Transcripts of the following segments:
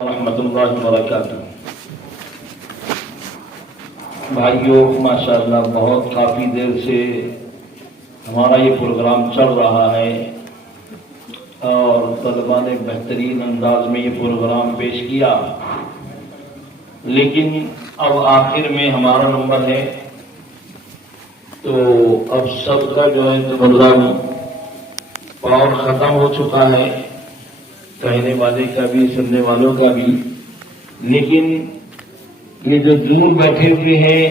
رحمۃ اللہ وبرکاتہ۔ بھائیوں ماشاءاللہ بہت کافی دیر سے ہمارا یہ پروگرام چل رہا ہے اور طلباء نے بہترین انداز میں یہ پروگرام پیش کیا، لیکن اب آخر میں ہمارا نمبر ہے تو اب سب کا جو ہے پروگرام پاور ختم ہو چکا ہے، کہنے والے کا بھی سننے والوں کا بھی، لیکن یہ جو دور بیٹھے ہوئے ہیں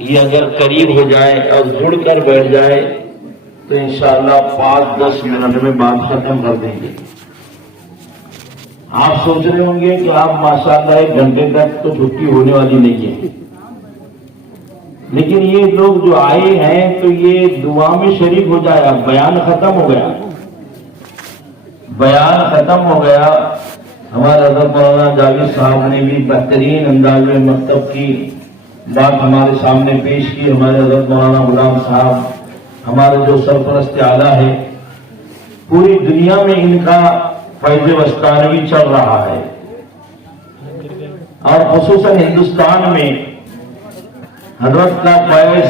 یہ اگر قریب ہو جائے اور جڑ کر بیٹھ جائے تو انشاءاللہ 5-10 منٹ میں بات ختم کر دیں گے۔ آپ سوچ رہے ہوں گے کہ آپ ماشاءاللہ 1 گھنٹے تک تو چھٹی ہونے والی نہیں ہے، لیکن یہ لوگ جو آئے ہیں تو یہ دعا میں شریک ہو جائے۔ اب بیان ختم ہو گیا، بیان ختم ہو گیا۔ ہمارے حضرت مولانا جاوید صاحب نے بھی بہترین انداز میں مکتب کی بات ہمارے سامنے پیش کی۔ ہمارے حضرت مولانا غلام صاحب ہمارے جو سرپرست اعلیٰ ہے، پوری دنیا میں ان کا فیض وسطانوی چل رہا ہے اور خصوصاً ہندوستان میں حضرت کا فیض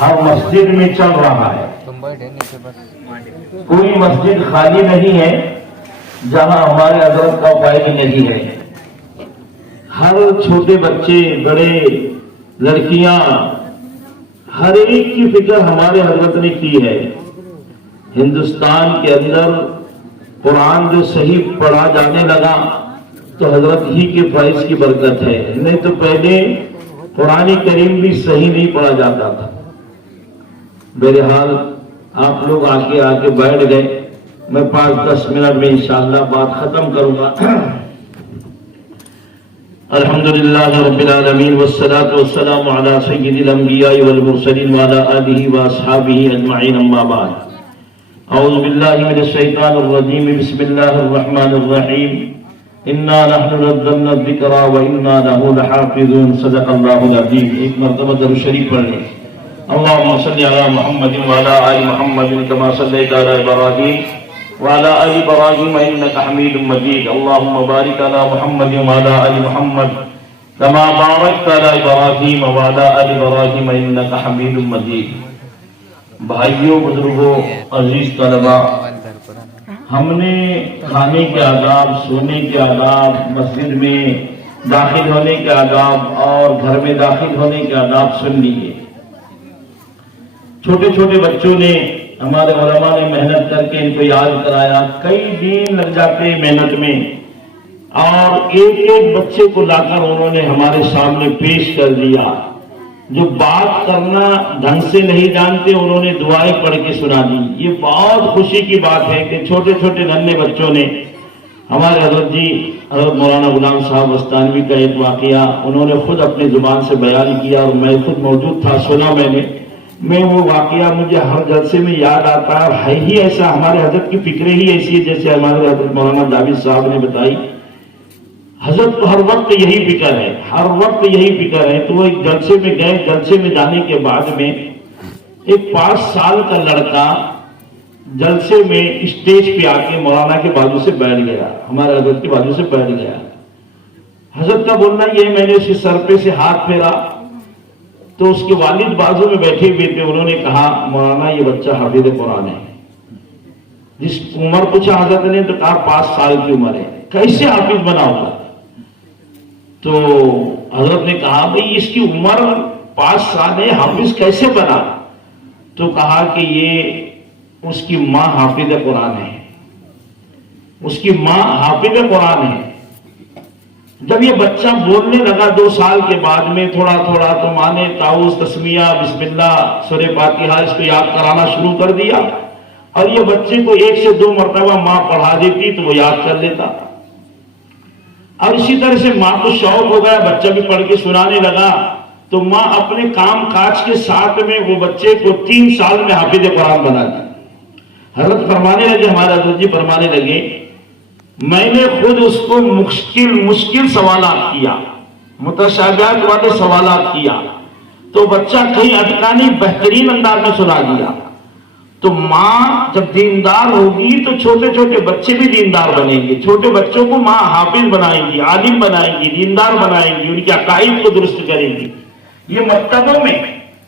ہر مسجد میں چل رہا ہے۔ کوئی مسجد خالی نہیں ہے جہاں ہمارے حضرت کا فیض نہیں ہے۔ ہر چھوٹے بچے، بڑے، لڑکیاں، ہر ایک کی فکر ہمارے حضرت نے کی ہے۔ ہندوستان کے اندر قرآن جو صحیح پڑھا جانے لگا تو حضرت ہی کے فیض کی برکت ہے، نہیں تو پہلے قرآن کریم بھی صحیح نہیں پڑھا جاتا تھا۔ بہرحال آپ لوگ آ کے بیٹھ گئے، میں 5-10 منٹ میں انشاءاللہ بات ختم کروں گا۔ الحمدللہ رب العالمین والصلاة والسلام علی سید الانبیاء والمرسلین وعلی آلہ واصحابہ اجمعین، اما بعد۔ اعوذ باللہ من الشیطان الرجیم، بسم اللہ الرحمن الرحیم، انا نحن نزلنا الذکر وانا لہ لحافظون، صدق اللہ العظیم۔ ایک مرتبہ درود شریف پڑھ لیں۔ اللهم صل على محمد وعلى آل محمد كما صليت على إبراهيم وعلى آل إبراهيم إنك حميد مجيد، اللهم بارك على محمد وعلى آل محمد كما باركت على إبراهيم وعلى آل إبراهيم إنك حميد مجيد۔ بھائیوں، بزرگوں، عزیز طلباء، ہم نے کھانے کے آداب، سونے کے آداب، مسجد میں داخل ہونے کے آداب اور گھر میں داخل ہونے کے آداب سن لیے۔ چھوٹے چھوٹے بچوں نے، ہمارے علماء نے محنت کر کے ان کو یاد کرایا، کئی دن لگ جاتے محنت میں، اور ایک ایک بچے کو لا کر انہوں نے ہمارے سامنے پیش کر دیا۔ جو بات کرنا ڈھنگ سے نہیں جانتے انہوں نے دعائیں پڑھ کے سنا دی۔ یہ بہت خوشی کی بات ہے کہ چھوٹے چھوٹے ننھے بچوں نے ہمارے حضرت مولانا غلام صاحب وسطانوی کا ایک واقعہ انہوں نے خود اپنی زبان سے بیان کیا اور میں خود موجود تھا، سنا میں وہ واقعہ مجھے ہر جلسے میں یاد آتا ہے ہی ایسا، ہمارے حضرت کی فکریں ہی ایسی ہے جیسے ہمارے حضرت مولانا جاوید صاحب نے بتائی۔ حضرت کو ہر وقت یہی فکر ہے، ہر وقت یہی فکر ہے۔ تو وہ ایک جلسے میں گئے، جلسے میں جانے کے بعد میں ایک 5 سال کا لڑکا جلسے میں اسٹیج پہ آ کے مولانا کے بازو سے بیٹھ گیا، ہمارے حضرت کے بازو سے بیٹھ گیا۔ حضرت کا بولنا یہ، میں نے اس کے سر پہ سے ہاتھ پھیرا تو اس کے والد بازو میں بیٹھے ہوئے تھے، انہوں نے کہا مولانا یہ بچہ حافظ قرآن ہے۔ جس عمر پوچھا حضرت نے تو کہا 5 سال کی عمر ہے، کیسے حافظ بنا ہوگا؟ تو حضرت نے کہا بھئی اس کی عمر 5 سال ہے، حافظ کیسے بنا؟ تو کہا کہ یہ اس کی ماں حافظ قرآن ہے، اس کی ماں حافظ قرآن ہے۔ جب یہ بچہ بولنے لگا 2 سال کے بعد میں تھوڑا تھوڑا تو ماں نے تعوذ، تسمیہ، بسم اللہ، سورہ فاتحہ اس کو یاد کرانا شروع کر دیا، اور یہ بچے کو 1 سے 2 مرتبہ ماں پڑھا دیتی تو وہ یاد کر لیتا۔ اور اسی طرح سے ماں کو شوق ہو گیا، بچہ بھی پڑھ کے سنانے لگا، تو ماں اپنے کام کاج کے ساتھ میں وہ بچے کو 3 سال میں حافظ قرآن بنا دی۔ حضرت فرمانے لگے، ہمارے حضرت جی فرمانے لگے، میں نے خود اس کو مشکل سوالات کیا، متشابہات والے سوالات کیا، تو بچہ کہیں اٹکا نہیں، بہترین انداز میں سنا دیا۔ تو ماں جب دیندار ہوگی تو چھوٹے چھوٹے بچے بھی دیندار بنیں گے. چھوٹے بچوں کو ماں حافظ بنائے گی, عالم بنائے گی, دیندار بنائے گی, ان کے عقائد کو درست کرے گی. یہ مکتبوں میں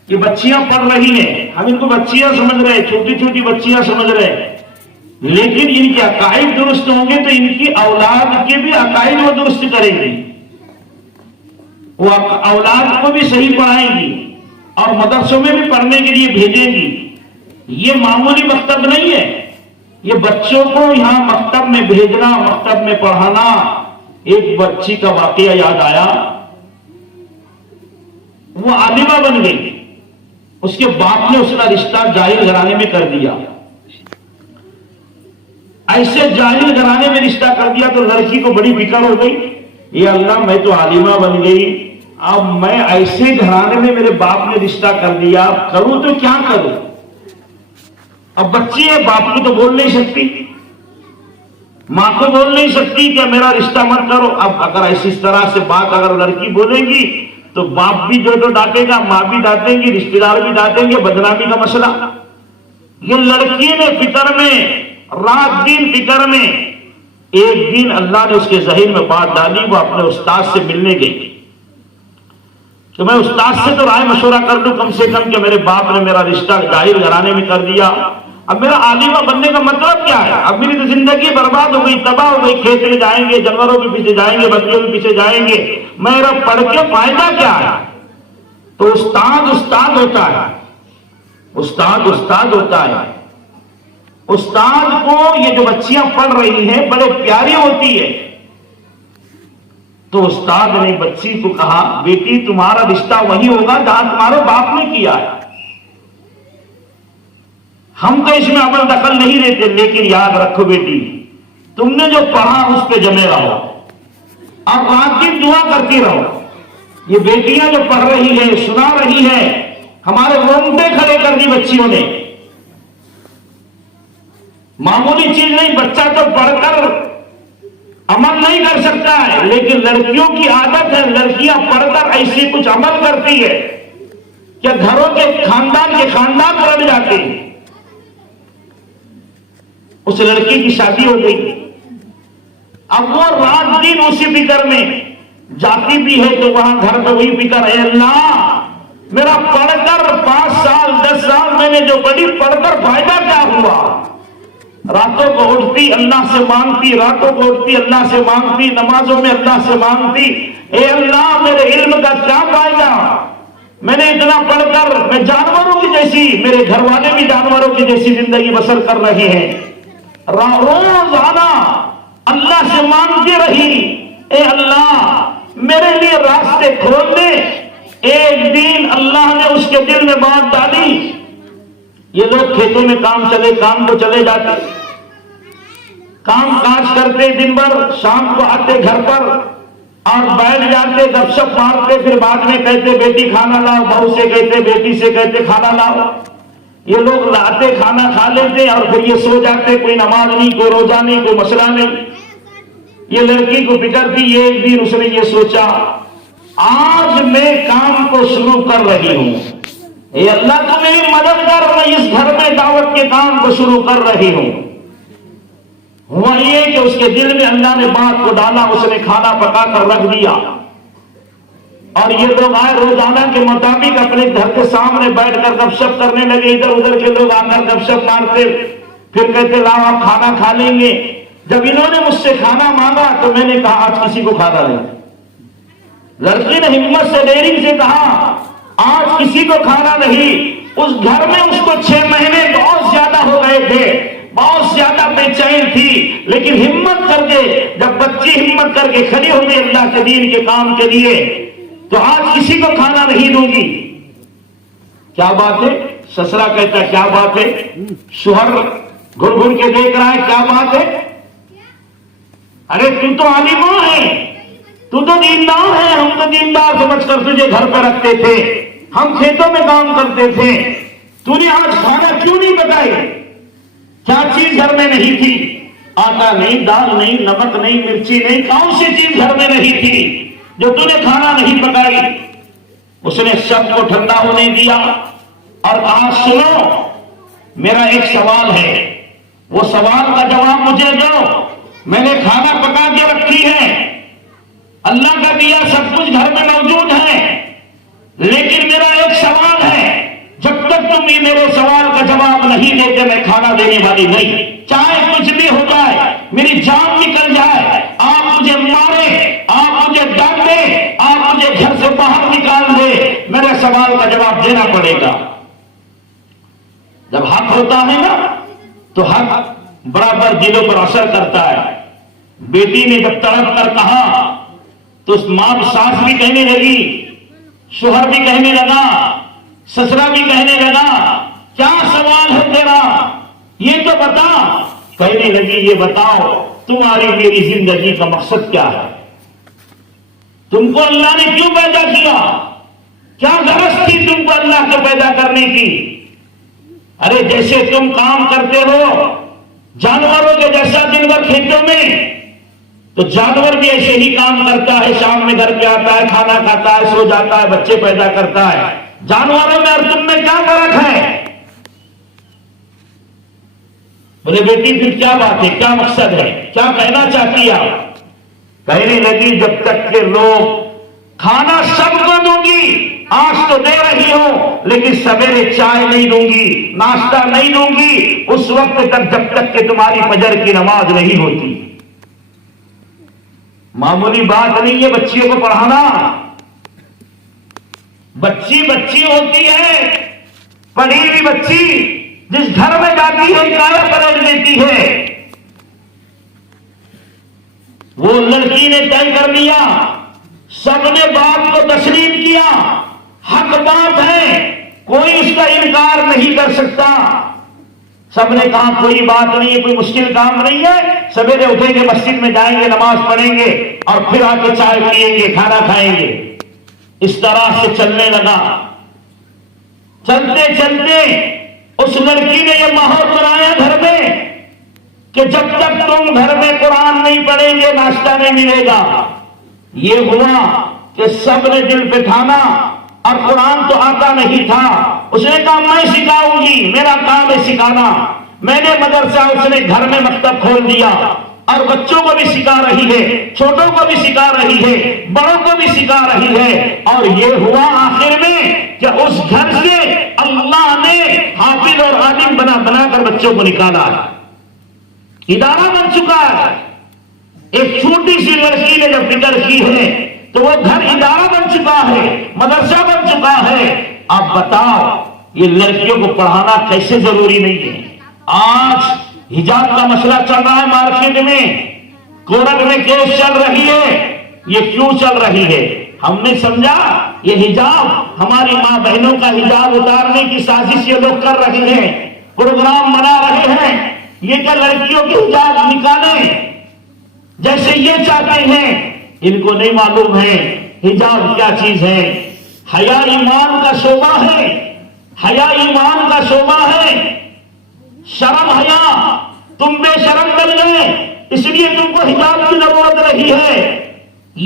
یہ بچیاں پڑھ رہی ہیں, ہم ان کو بچیاں سمجھ رہے ہیں, چھوٹی چھوٹی بچیاں سمجھ رہے ہیں, لیکن ان کے عقائد درست ہوں گے تو ان کی اولاد کے بھی عقائد وہ درست کریں گی, وہ اولاد کو بھی صحیح پڑھائیں گی اور مدرسوں میں بھی پڑھنے کے لیے بھیجیں گی. یہ معمولی مکتب نہیں ہے, یہ بچوں کو یہاں مکتب میں بھیجنا, مکتب میں پڑھانا. ایک بچی کا واقعہ یاد آیا, وہ عالمہ بن گئی, اس کے باپ نے اس کا رشتہ جاہل گھرانے میں کر دیا. ایسے جاہل گھرانے میں رشتہ کر دیا تو لڑکی کو بڑی فکر ہو گئی, یہ اللہ میں تو عالمہ بن گئی, اب میں ایسے گھرانے میں میرے باپ نے رشتہ کر دیا, کروں تو کیا کروں. اب بچی ہے, باپ کو تو بول نہیں سکتی, ماں کو بول نہیں سکتی کہ میرا رشتہ مت کرو. اب اگر ایسی طرح سے بات اگر لڑکی بولے گی تو باپ بھی جو ڈانٹے گا, ماں بھی ڈانٹیں گی, رشتے دار بھی ڈانٹیں گے, بدنامی کا مسئلہ. یہ لڑکی نے فکر میں رات دن فکر میں, ایک دن اللہ نے اس کے ذہن میں بات ڈالی, وہ اپنے استاد سے ملنے گئی کہ میں استاد سے تو رائے مشورہ کر لوں کم سے کم کہ میرے باپ نے میرا رشتہ جاہل گھرانے میں کر دیا, اب میرا عالمہ بننے کا مطلب کیا ہے. اب میری تو زندگی برباد ہو گئی, تباہ ہو گئی, کھیت میں جائیں گے, جانوروں کے پیچھے جائیں گے, بکریوں کے پیچھے جائیں گے, میرا پڑھ کے فائدہ کیا ہے. تو استاد استاد ہوتا ہے, استاد استاد ہوتا ہے. استاد کو یہ جو بچیاں پڑھ رہی ہیں بڑے پیاری ہوتی ہے. تو استاد نے بچی کو کہا, بیٹی تمہارا رشتہ وہی ہوگا جہاں تمہارے باپ نے کیا ہے, ہم تو اس میں عمل دخل نہیں دیتے, لیکن یاد رکھو بیٹی, تم نے جو پڑھا اس پہ جمے رہو اور رات دن دعا کرتی رہو. یہ بیٹیاں جو پڑھ رہی ہیں, سنا رہی ہیں, ہمارے رونگٹے کھڑے کر دی بچیوں نے. معمولی چیز نہیں, بچہ تو پڑھ کر عمل نہیں کر سکتا ہے, لیکن لڑکیوں کی عادت ہے, لڑکیاں پڑھ کر ایسی کچھ عمل کرتی ہے کہ گھروں کے خاندان پلٹ جاتے ہیں. اس لڑکی کی شادی ہو گئی, اب وہ رات دن اسی فکر میں جاتی بھی ہے تو وہاں گھر پہ وہی فکر ہے, اللہ میرا پڑھ کر 5 سال 10 سال میں نے جو پڑھی, پڑھ کر فائدہ کیا ہوا. راتوں کو اٹھتی اللہ سے مانگتی, راتوں کو اٹھتی اللہ سے مانگتی, نمازوں میں اللہ سے مانگتی, اے اللہ میرے علم کا کیا فائدہ, میں نے اتنا پڑھ کر میں جانوروں کی جیسی, میرے گھر والے بھی جانوروں کی جیسی زندگی بسر کر رہے ہیں. روزانہ اللہ سے مانگتی رہی, اے اللہ میرے لیے راستے کھول دے. ایک دن اللہ نے اس کے دل میں بات ڈالی, یہ لوگ کھیتوں میں کام کو چلے جاتے, کام کاج کرتے دن بھر, شام کو آتے گھر پر اور بیٹھ جاتے, گپ شپ مارتے, پھر بعد میں کہتے بیٹی کھانا لاؤ, بہو سے کہتے, بیٹی سے کہتے کھانا لاؤ. یہ لوگ لاتے, کھانا کھا لیتے اور پھر یہ سو جاتے, کوئی نماز نہیں, کوئی روزہ نہیں, کوئی مسئلہ نہیں. یہ لڑکی کو فکر تھی, ایک دن اس نے یہ سوچا, آج میں کام کو شروع کر رہی ہوں, اے اللہ تو میری مدد کر, میں اس گھر میں دعوت کے کام کو شروع کر رہی ہوں. ہوا یہ کہ اس کے دل میں اللہ نے بات کو ڈالا, اس نے کھانا پکا کر رکھ دیا اور یہ لوگ آئے, روزانہ کے مطابق اپنے گھر کے سامنے بیٹھ کر گپ شپ کرنے لگے. ادھر ادھر کے لوگ آ کر گپ شپ مارتے, پھر کہتے لاؤ آپ کھانا کھا لیں گے. جب انہوں نے مجھ سے کھانا مانگا تو میں نے کہا آج کسی کو کھانا نہیں. لڑکی نے ہمت سے ڈیرنگ سے کہا آج کسی کو کھانا نہیں. اس گھر میں اس کو 6 مہینے بہت زیادہ ہو گئے تھے, بہت زیادہ بے چین تھی, لیکن ہمت کر کے جب بچی ہمت کر کے کھڑی ہو گئی اللہ کے دین کے کام کے لیے, تو آج کسی کو کھانا نہیں دوں گی. کیا بات ہے, سسرا کہتا ہے کیا بات ہے, شوہر گھر گھر کے دیکھ رہا ہے کیا بات ہے, ارے تو عالم ہے, تو دیندار ہے, ہم تو دیندار سمجھ کر تجھے گھر پہ رکھتے تھے, ہم کھیتوں میں کام کرتے تھے, تو نے آج کھانا کیوں نہیں بتائی. کیا چیز گھر میں نہیں تھی, آٹا نہیں, دال نہیں, نمک نہیں, مرچی نہیں, کون سی چیز گھر میں نہیں تھی جو تو نے کھانا نہیں پکائی. اس نے سب کو ٹھنڈا ہونے دیا اور کہا سنو, میرا ایک سوال ہے، وہ سوال کا جواب مجھے دو۔ میں نے کھانا پکا کے رکھی ہے، اللہ کا دیا سب کچھ گھر میں موجود ہے، لیکن میرا ایک سوال ہے، جب تک تم یہ میرے سوال کا جواب نہیں دیتے میں کھانا دینے والی نہیں۔ چاہے کچھ بھی ہو جائے، میری جان نکل جائے، آپ مجھے مارے، آپ مجھے ڈانٹے، آپ مجھے گھر سے باہر نکال دے، میرے سوال کا جواب دینا پڑے گا۔ جب حق ہوتا ہے نا تو حق برابر دلوں پر اثر کرتا ہے۔ بیٹی نے جب تڑپ کر کہا تو اس ماں ساس بھی کہنے لگی، شوہر بھی کہنے لگا، سسرا بھی کہنے لگا، کیا سوال ہے تیرا، یہ تو بتا۔ کہنے لگی، یہ بتاؤ تمہاری میری زندگی کا مقصد کیا ہے؟ تم کو اللہ نے کیوں پیدا کیا؟ کیا غرض تھی تم کو اللہ کو پیدا کرنے کی؟ ارے جیسے تم کام کرتے ہو جانوروں کے جیسا دن بھر کھیتوں میں، تو جانور بھی ایسے ہی کام کرتا ہے، شام میں گھر پہ آتا ہے، کھانا کھاتا ہے، سو جاتا ہے، بچے پیدا کرتا ہے۔ جانوروں میں اور تم میں کیا فرق ہے؟ بولے بیٹی پھر کیا بات ہے، کیا مقصد ہے، کیا کہنا چاہتی ہے؟ کہنے لگی، جب تک کہ لوگ کھانا سب کو دوں گی، آج تو دے رہی ہوں لیکن سویرے چائے نہیں دوں گی، ناشتہ نہیں دوں گی، اس وقت تک جب تک کہ تمہاری فجر کی نماز نہیں ہوتی۔ معمولی بات نہیں ہے بچیوں کو پڑھانا۔ بچی بچی ہوتی ہے، پڑھی ہوئی بچی جس گھر میں جاتی ہے کایا پلٹ دیتی ہے۔ وہ لڑکی نے طے کر لیا، سب نے بات کو تسلیم کیا، حق بات ہے، کوئی اس کا انکار نہیں کر سکتا۔ سب نے کہا کوئی بات نہیں ہے، کوئی مشکل کام نہیں ہے، سویرے اٹھیں گے، مسجد میں جائیں گے، نماز پڑھیں گے اور پھر آ کے چائے پیئیں گے، کھانا کھائیں گے۔ اس طرح سے چلنے لگا۔ چلتے چلتے اس لڑکی نے یہ ماحول بنایا گھر میں کہ جب تک تم گھر میں قرآن نہیں پڑھیں گے ناشتہ نہیں ملے گا۔ یہ ہوا کہ سب نے دل پہ ٹھانا، اور قرآن تو آتا نہیں تھا۔ اس نے کہا میں سکھاؤں گی، میرا کام ہے سکھانا۔ میں نے مدرسہ، اس نے گھر میں مکتب کھول دیا، اور بچوں کو بھی سکھا رہی ہے، چھوٹوں کو بھی سکھا رہی ہے، بڑوں کو بھی سکھا رہی ہے۔ اور یہ ہوا آخر میں کہ اس گھر سے اللہ نے حافظ اور عالم بنا بنا کر بچوں کو نکالا، ادارہ بن چکا ہے۔ ایک چھوٹی سی لڑکی نے جب فکر کی ہے تو وہ گھر ادارہ بن چکا ہے، مدرسہ بن چکا ہے۔ اب بتاؤ یہ لڑکیوں کو پڑھانا کیسے ضروری نہیں ہے؟ آج حجاب کا مسئلہ چل رہا ہے مارکیٹ میں، کورٹ میں کیس چل رہی ہے۔ یہ کیوں چل رہی ہے؟ ہم نے سمجھا یہ حجاب ہماری ماں بہنوں کا حجاب اتارنے کی سازش یہ لوگ کر رہے ہیں، پروگرام بنا رہے ہیں، یہ کہ لڑکیوں کے حجاب نکالیں جیسے یہ چاہتے ہیں۔ ان کو نہیں معلوم ہے حجاب کیا چیز ہے۔ حیا ایمان کا شعبہ ہے، حیا ایمان کا شعبہ ہے۔ شرم حیا، تم بے شرم بن گئے، اس لیے تم کو حجاب کی ضرورت رہی ہے۔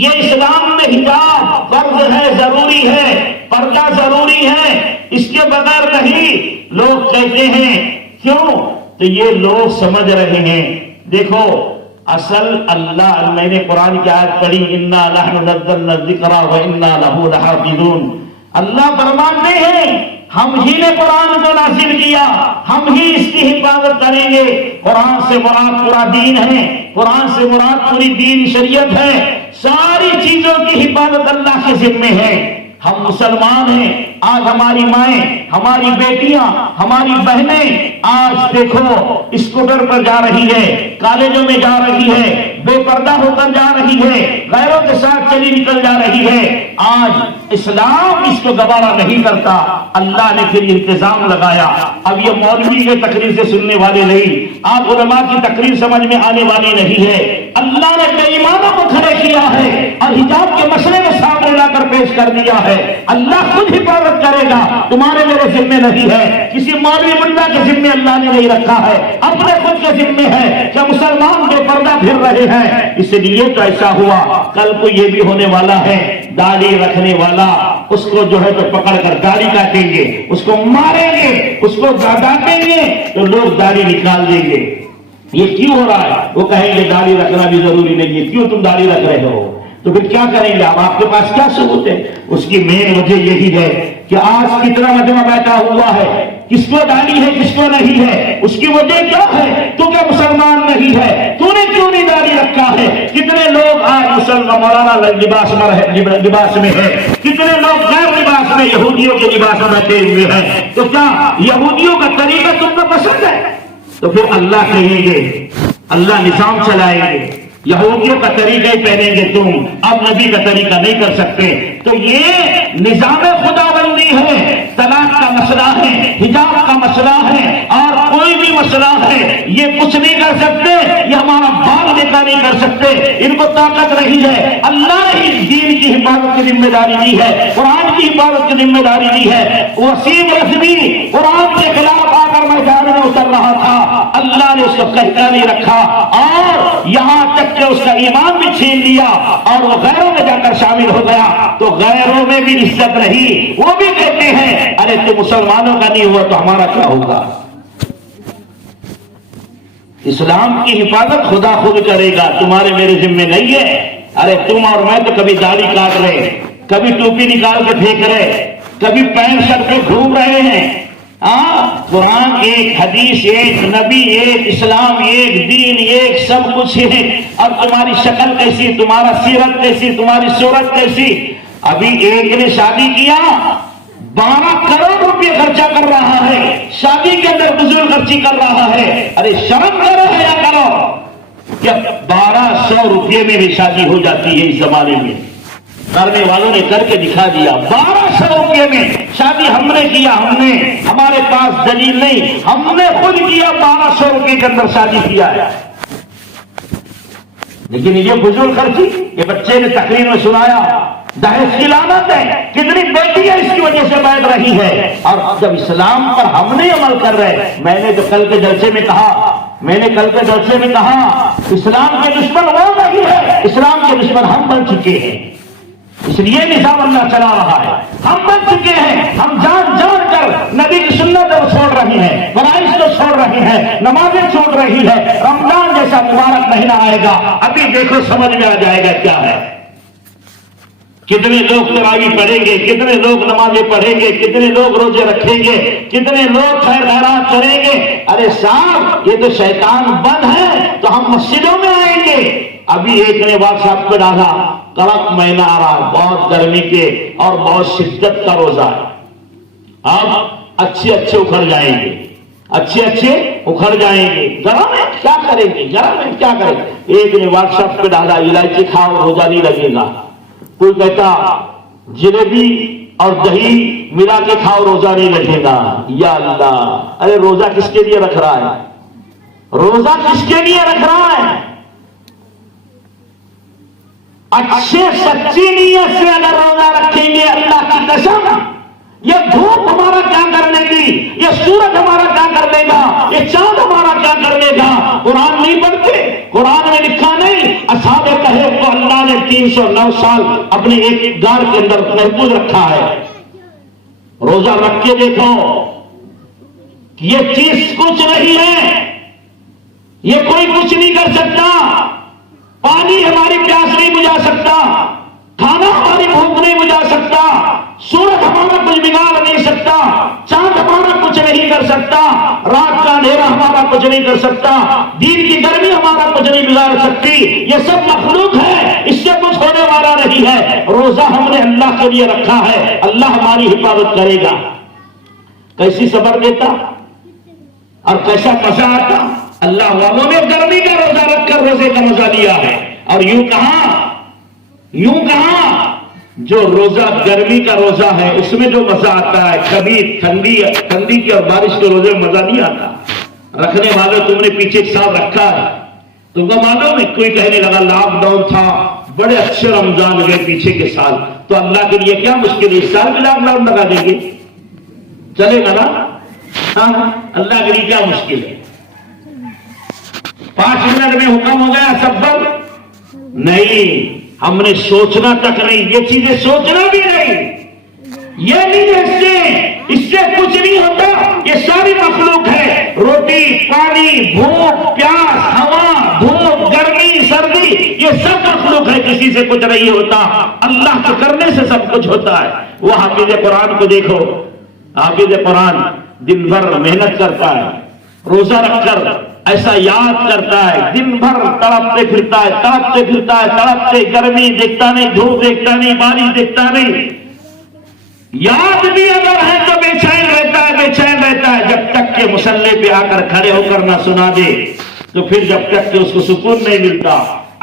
یہ اسلام میں حجاب فرض ہے، ضروری ہے، پردہ ضروری ہے، اس کے بغیر نہیں۔ لوگ کہتے ہیں کیوں؟ تو یہ لوگ سمجھ رہے ہیں، دیکھو اصل اللہ، میں نے قرآن کی آیت پڑھی، انا نحن نزلنا الذکر وانا لہ لحافظون۔ اللہ فرماتے ہیں ہم ہی نے قرآن کو نازل کیا، ہم ہی اس کی حفاظت کریں گے۔ قرآن سے مراد پورا دین ہے، قرآن سے مراد پوری دین شریعت ہے، ساری چیزوں کی حفاظت اللہ کے ذمے ہے۔ ہم مسلمان ہیں، آج ہماری مائیں، ہماری بیٹیاں، ہماری بہنیں آج دیکھو اسکوٹر پر جا رہی ہے، کالجوں میں جا رہی ہے، بے پردہ ہو کر جا رہی ہے، غیروں کے ساتھ چلی نکل جا رہی ہے۔ آج اسلام اس کو گوارا نہیں کرتا، اللہ نے پھر انتظام لگایا۔ اب یہ مولوی کے تقریر سے سننے والے نہیں، آپ علماء کی تقریر سمجھ میں آنے والی نہیں ہے۔ اللہ نے بے ایمانوں کو کھڑے کیا ہے اور حجاب کے مسئلے کو سامنے لا کر پیش کر دیا ہے۔ اللہ خود حفاظت کرے گا، تمہارے میرے ذمے نہیں ہے، کسی مولوی منڈا کے ذمے اللہ نے نہیں رکھا ہے، اپنے خود کے ذمے ہے کہ مسلمان بے پردہ پھر رہے ہیں۔ اس لیے تو ایسا ہوا، کل کو یہ بھی ہونے والا ہے۔ داڑھی رکھنے والا اس کو جو ہے تو پکڑ کر داڑھی کاٹیں گے، اس کو ماریں گے، اس کو ڈانٹیں گے تو لوگ داڑھی نکال دیں گے۔ یہ کیوں ہو رہا ہے؟ وہ کہیں گے داڑھی رکھنا بھی ضروری نہیں ہے، کیوں تم داڑھی رکھ رہے ہو؟ تو پھر کیا کریں گے؟ اب آپ کے پاس کیا ثبوت ہے؟ اس کی مین وجہ یہی ہے کہ آج کتنا مجمع بیٹھا ہوا ہے، کس کو داڑھی ہے کس کو نہیں ہے، اس کی وجہ کیا ہے؟ تو کیا مسلمان نہیں ہے؟ تو نے کیوں نہیں داڑھی رکھا ہے؟ کتنے لوگ آج مسلمان مولانا لباس میں ہے، کتنے لوگ غیر لباس میں یہودیوں کے لباس میں بیٹھے ہوئے ہیں۔ تو کیا یہودیوں کا طریقہ تم کو پسند ہے؟ تو پھر اللہ کہیں گے، اللہ نظام چلائیں گے، یہودیوں کا طریقہ ہی پہنیں گے تم، اب نبی کا طریقہ نہیں کر سکتے۔ تو یہ نظام خدا بندی ہے، طلاق کا مسئلہ ہے، حجاب کا مسئلہ ہے، اور کوئی بھی مسئلہ ہے، یہ کچھ نہیں کر سکتے، یہ ہمارا بال بیٹا نہیں کر سکتے، ان کو طاقت نہیں ہے۔ اللہ نے اس دین کی حفاظت کی ذمہ داری دی ہے، قرآن کی حفاظت کی ذمہ داری دی ہے۔ وسیم رضوی قرآن کے خلاف آ کر میدان میں اتر رہا تھا، اللہ نے اس کو کہتا نہیں رکھا، اور یہاں تک کہ اس کا ایمان بھی چھین لیا اور وہ غیروں میں جا کر شامل ہو گیا۔ تو غیروں میں بھی عزت رہی، وہ بھی کہتے ہیں ارے تو مسلمانوں کا نہیں ہوا تو ہمارا کیا ہوگا؟ اسلام کی حفاظت خدا خود کرے گا، تمہارے میرے ذمہ نہیں ہے۔ ارے تم اور میں تو کبھی داڑھی کاٹ رہے، کبھی ٹوپی نکال کے پھینک رہے، کبھی پینٹ شرٹ پہ گھوم رہے ہیں۔ قرآن ایک، حدیث ایک، نبی ایک، اسلام ایک، دین ایک، سب کچھ ہے، اور تمہاری شکل کیسی، تمہارا سیرت کیسی، تمہاری صورت کیسی۔ ابھی ایک نے شادی کیا، 12 کروڑ روپے خرچہ کر رہا ہے، شادی کے اندر فضول خرچی کر رہا ہے۔ ارے شرم کرو یا کرو، کیا 1200 روپے میں بھی شادی ہو جاتی ہے اس زمانے میں؟ کرنے والوں نے کر کے دکھا دیا، 1200 روپے میں شادی ہم نے کیا، ہمارے پاس دلیل نہیں، ہم نے خود کیا، 1200 روپے کے اندر شادی کیا ہے۔ لیکن یہ فضول خرچی، یہ بچے نے تقریر میں سنایا، دہیج کی لعنت ہے، کتنی بیٹیاں اس کی وجہ سے بیٹھ رہی ہے۔ اور جب اسلام پر ہم نہیں عمل کر رہے، میں نے تو کل کے جلسے میں کہا، اسلام کے دشمن وہ نہیں ہے، اسلام کے دشمن ہم بن چکے ہیں۔ اس لیے نظام اللہ چلا رہا ہے، ہم بن چکے ہیں، ہم جان جان کر نبی کی سنت کو چھوڑ رہی ہیں، فرائض کو چھوڑ رہی ہیں، نمازیں چھوڑ رہی ہے۔ رمضان جیسا مبارک مہینہ آئے گا، ابھی دیکھو سمجھ میں آ جائے گا کیا ہے۔ کتنے لوگ تراویح پڑھیں گے، کتنے لوگ نمازیں پڑھیں گے، کتنے لوگ روزے رکھیں گے، کتنے لوگ خیر خیرات کریں گے۔ ارے صاحب یہ تو شیطان بند ہے تو ہم مسجدوں میں آئیں گے۔ ابھی ایک نے واٹس ایپ پہ ڈالا، کڑک مہینہ آ رہا، بہت گرمی کے اور بہت شدت کا روزہ ہے، اب اچھے اکھڑ جائیں گے، اکھڑ جائیں گے، گرم ہے کیا کریں گے، گرم ہے کیا کریں گے۔ ایک نے واٹس ایپ پہ ڈالا، الائچی کھاؤ روزہ نہیں لگے گا۔ کوئی کہتا جلیبی اور دہی ملا کے کھاؤ روزہ نہیں لگے گا۔ یا اللہ، ارے روزہ کس کے لیے رکھ رہا ہے؟ روزہ کس کے لیے رکھ رہا ہے؟ اچھے سچی نیت سے اگر روزہ رکھیں گے، اللہ کی قسم، یہ دھوپ ہمارا کیا کر لے گی، یہ سورج ہمارا کیا کر لے گا، یہ چاند ہمارا کیا کر لے گا۔ قرآن نہیں پڑھتے، قرآن میں لکھا نہیں، اصحاب کہف کو اللہ نے 309 سال اپنے ایک غار کے اندر محفوظ رکھا ہے۔ روزہ رکھ کے دیکھو، یہ چیز کچھ نہیں ہے، یہ کوئی کچھ نہیں کر سکتا، پانی ہماری پیاس نہیں بجھا سکتا، کھانا ہماری بھوک نہیں بجھا سکتا، سورج ہمارا کچھ بگاڑ نہیں سکتا، چاند ہمارا کچھ نہیں کر سکتا، رات کا اندھیرا ہمارا کچھ نہیں کر سکتا، دن کی گرمی ہمارا کچھ نہیں بگاڑ سکتی۔ یہ سب مخلوق ہے، اس سے کچھ ہونے والا نہیں ہے۔ روزہ ہم نے اللہ کے لیے رکھا ہے، اللہ ہماری حفاظت کرے گا۔ کیسی صبر دیتا اور کیسا مزہ آتا۔ اللہ والوں نے گرمی کا روزہ رکھ کر روزے کا مزہ لیا ہے، اور یوں کہاں جو روزہ گرمی کا روزہ ہے اس میں جو مزہ آتا ہے، کبھی ٹھنڈی کی اور بارش کے روزے میں مزہ نہیں آتا۔ رکھنے والے تم نے پیچھے ایک سال رکھا ہے، تم کو معلوم ہے، کوئی کہنے لگا لاک ڈاؤن تھا، بڑے اچھے رمضان گئے پیچھے کے سال، تو اللہ کے لیے کیا مشکل ہے، اس سال بھی لاک ڈاؤن لگا دیں گے، چلے گا نا؟ ہاں، اللہ کے لیے کیا مشکل ہے؟ 5 منٹ میں حکم ہو گیا سب پر نہیں، ہم نے سوچنا تک نہیں، یہ چیزیں سوچنا بھی نہیں، یہ نہیں اس سے کچھ نہیں ہوتا، یہ ساری مخلوق ہے، روٹی پانی بھوک پیاس ہوا دھوپ گرمی سردی یہ سب مخلوق ہے، کسی سے کچھ نہیں ہوتا، اللہ کے کرنے سے سب کچھ ہوتا ہے۔ وہ حافظ قرآن کو دیکھو، حافظ قرآن دن بھر محنت کرتا ہے، روزہ رکھ کر ایسا یاد کرتا ہے، دن بھر تڑپتے پھرتا ہے، تڑپتے گرمی دیکھتا نہیں، دھوپ دیکھتا نہیں، بارش دیکھتا نہیں، یاد بھی اگر ہے تو بے چین رہتا ہے جب تک کہ مصلی پہ آ کر کھڑے ہو کر نہ سنا دے، تو پھر جب تک کہ اس کو سکون نہیں ملتا۔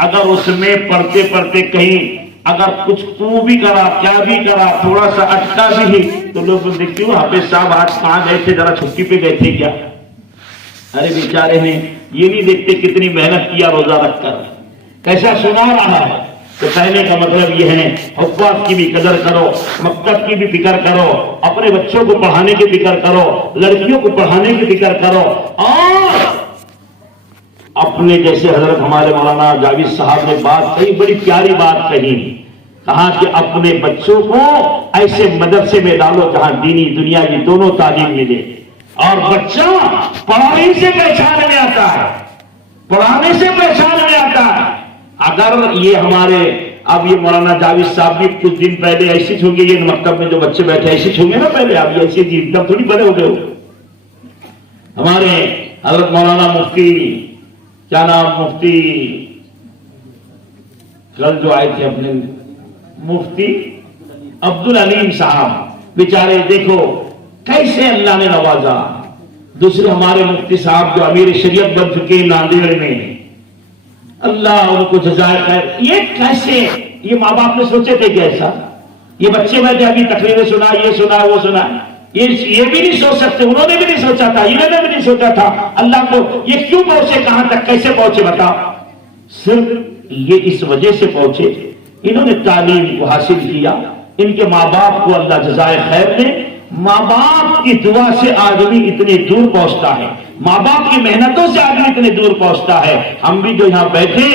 اگر اس میں پڑھتے کہیں اگر کچھ کو بھی کرا کیا بھی کرا تھوڑا سا اٹکا بھی تو لوگ بولتے کیوں حافظ صاحب آج کہاں گئے تھے، ذرا چھٹی پہ گئے تھے کیا؟ ارے بیچارے نے یہ نہیں دیکھتے کتنی محنت کیا روزہ رکھ کر، کیسا سنا رہا ہے۔ تو کہنے کا مطلب یہ ہے حفاظ کی بھی قدر کرو، مکتب کی بھی فکر کرو، اپنے بچوں کو پڑھانے کی فکر کرو، لڑکیوں کو پڑھانے کی فکر کرو، اور اپنے جیسے حضرت ہمارے مولانا جاوید صاحب نے بات کہی، بڑی پیاری بات کہا کہ اپنے بچوں کو ایسے مدرسے میں ڈالو جہاں دینی دنیاوی دونوں تعلیم ملے، اور بچہ پڑھائی سے پہچان میں آتا ہے، پڑھانے سے پہچان میں آتا ہے۔ اگر یہ ہمارے اب یہ مولانا جاوید صاحب بھی کچھ دن پہلے ایسے ہوں گے، یہ مکتب میں جو بچے بیٹھے ایسے ہوں گے نا، پہلے اب یہ ایسے ایک دم تھوڑی بڑے ہو گئے ہو۔ ہمارے حضرت مولانا مفتی کیا نام، مفتی کل جو آئے تھے اپنے مفتی عبدالعلیم صاحب، بیچارے دیکھو کیسے اللہ نے نوازا۔ دوسرے ہمارے مفتی صاحب جو امیر شریعت بن چکے ناندیڑ میں، اللہ ان کو جزائے خیر۔ یہ کیسے، یہ ماں باپ نے سوچے تھے کہ ایسا یہ بچے بیٹھے ابھی تقریریں سنا، یہ سنا وہ سنا، یہ بھی نہیں سوچ سکتے، انہوں نے بھی نہیں سوچا تھا، انہوں نے بھی نہیں سوچا تھا اللہ کو یہ کیوں پہنچے، کہاں تک کیسے پہنچے بتا۔ صرف یہ اس وجہ سے پہنچے، انہوں نے تعلیم کو حاصل کیا، ان کے ماں باپ کو اللہ جزائے خیر دے۔ ماں باپ کی دعا سے آدمی اتنے دور پہنچتا ہے، ماں باپ کی محنتوں سے آدمی اتنے دور پہنچتا ہے۔ ہم بھی جو یہاں بیٹھے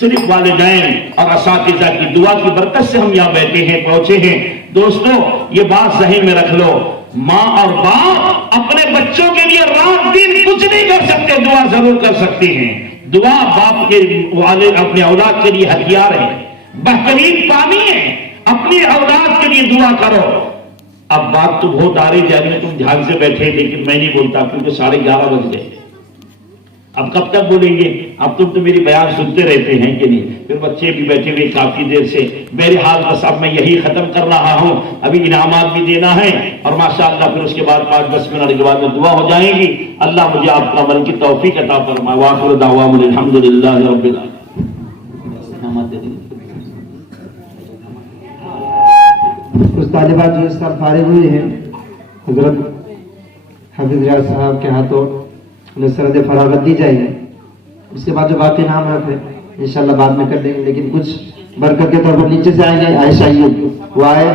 صرف والدین اور اساتذہ کی دعا کی برکت سے ہم یہاں بیٹھے ہیں، پہنچے ہیں۔ دوستو یہ بات ذہن میں رکھ لو، ماں اور باپ اپنے بچوں کے لیے رات دن کچھ نہیں کر سکتے، دعا ضرور کر سکتے ہیں۔ دعا باپ کے والد اپنے اولاد کے لیے ہتھیار ہے، بہترین پانی ہے، اپنی اولاد کے لیے دعا کرو۔ اب بات تو بہت آ رہی جائے، تم دھیان سے بیٹھے لیکن میں نہیں بولتا کیونکہ 11:30 بج گئے۔ اب کب تک بولیں گے؟ اب تم تو میری بیان سنتے رہتے ہیں کہ نہیں، پھر بچے بھی بیٹھے ہوئے کافی دیر سے۔ میرے حال بس اب میں یہی ختم کر رہا ہوں، ابھی انعامات بھی دینا ہے اور ماشاءاللہ پھر اس کے بعد 5-10 منٹ کے بعد میں دعا ہو جائیں گی۔ اللہ مجھے آپ کا عمل کی توفیق عطا فرمائے۔ وآخر دعوانا الحمدللہ رب العالمین۔ کچھ طالبات جو اس سال فارغ ہوئے ہیں، حضرت حافظ ریاض صاحب کے ہاتھوں انہیں سرد فراغت دی جائے گی، اس کے بعد جو باقی نام ہے پھر انشاءاللہ بعد میں کر لیں گے، لیکن کچھ برکت کے طور پر نیچے سے آئیں گے۔ عائشہ ایوب وہ آئے،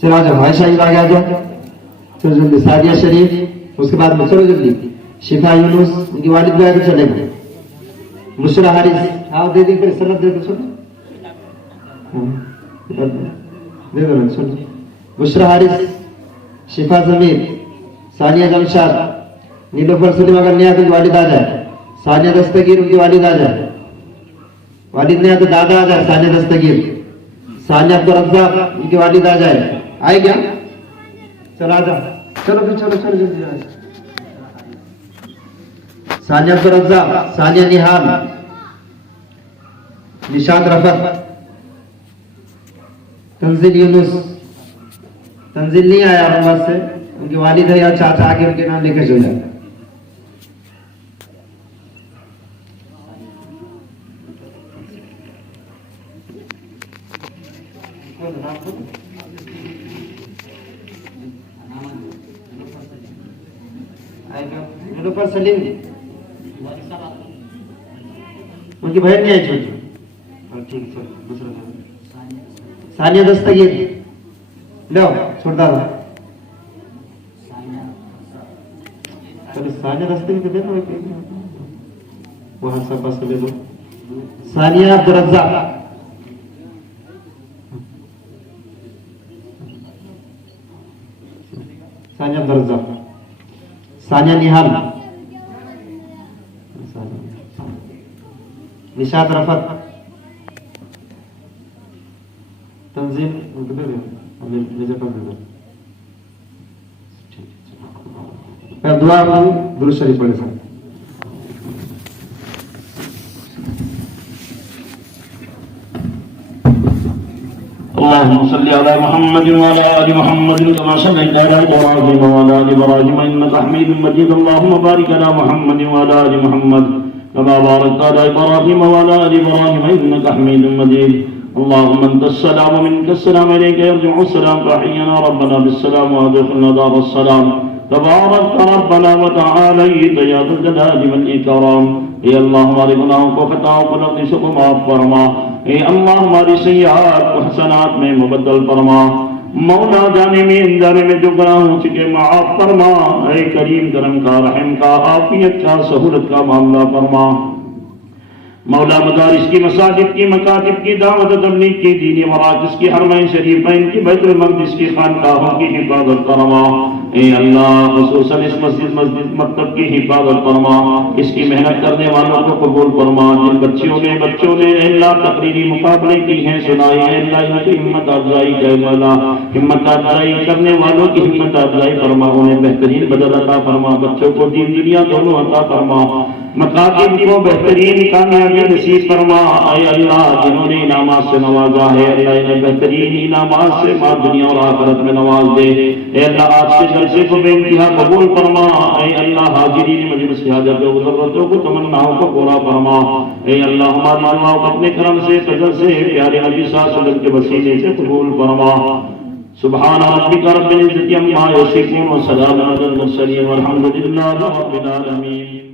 چلو آ جاؤ، عائشہ ایوب آگے آ جاؤ، چلو جلدی۔ سعدیہ شریف اس کے بعد میں، چلو جلدی۔ شفا یونس ان کی والد بھی آگے چلے گئے۔ بشرا حارث آؤ، دے دیں پھر سند دے دو، بشرا حارث، شفا ضمیر، ثانیہ جمشاد، نیلوفر سلیم اگر نہیں آتے تو والد آ جائے، ثانیہ دستگیر ان کی والد آ جائے، والد نہیں آتے دادا آ جائے، ثانیہ دستگیر، ثانیہ عبدالرزاق ان کی والد آ جائے، آئے گیا؟ چلو آ جاؤ، چلو پھر چلو چلو جلدی آئے۔ ثانیہ عبدالرزاق، ثانیہ نہال، نشاد رفت، تنزیل یونس، تنزیل نہیں آیا محمد سے، ان کی والد ہے یا چاچا آگے ان کے نام لے کے چل جائے۔ نیلوفر سلیم ان کی بہن نہیں آئی چھوٹی، ٹھیک ہے دوسرا۔ ثانیہ دستگیر لو چھوڑتا تھا، چلو ثانیہ دستگیر کو دے دو، وہاں سب پاس لے دو۔ ثانیہ عبدالرزاق ثانیہ عبدالرزاق ثانیہ نہال نشاط رفت تنظیم دعا درود شریف پڑھے سر اللهم صل على محمد وعلى ال محمد كما صليت على ابراهيم وعلى ال ابراهيم انك حميد مجيد اللهم بارك على محمد وعلى ال محمد كما باركت على ابراهيم وعلى ال ابراهيم انك حميد مجيد اللهم انت السلام ومنك السلام اليك يرجع السلام فحينا ربنا بالسلام وادخلنا دار السلام تبارك ربنا وتعالى يا ذا الجلال والاكرام اے اللہ ہمارے گناہوں کو خطاؤں کو لغزشوں کو معاف فرما اے اللہ ہماری سیئات کو حسنات میں مبدل فرما مولا جانے میں انجانے میں جو گناہ ہو چکے معاف فرما اے کریم کرم کا رحم کا عافیت کا سہولت کا معاملہ فرما مولا مدارس کی مساجد کی مکاتب کی دعوت تبلیغ کی دینی مراکز کی حرمین شریفین کی بیت المقدس کی خانقاہوں کی حفاظت فرما اے اللہ خصوصاً اس مسجد مکتب کی حفاظت فرما اس کی محنت کرنے والوں کو قبول فرما جن بچوں نے اے اللہ تقریری مقابلے کی ہیں سنائی اے اللہ ان کی ہمت افزائی کرے مولا ہمت افزائی کرنے والوں کی ہمت افزائی فرما انہیں بہترین بدل عطا فرما بچوں کو دین دنیا دونوں عطا فرما مکاتب کو بہترین کامیابی نصیب فرما اے اللہ جنہوں نے انعامات سے نوازا ہے اللہ انہیں بہترین انعامات سے ماں دنیا اور آخرت میں نواز دے اے اللہ آج سے جلسے کو بے انتہا قبول فرما اے اللہ حاضرین مجلس سے حاجت و ضرورتوں کو تمناؤں کو پورا فرما اے اللہ ہماری دعاؤں کو اپنے کرم سے فضل سے پیارے نبی صلی اللہ علیہ وسلم کے وسیلے سے قبول فرما سبحان ربک رب العزة عما یصفون وسلام علی المرسلین والحمد للہ رب العالمین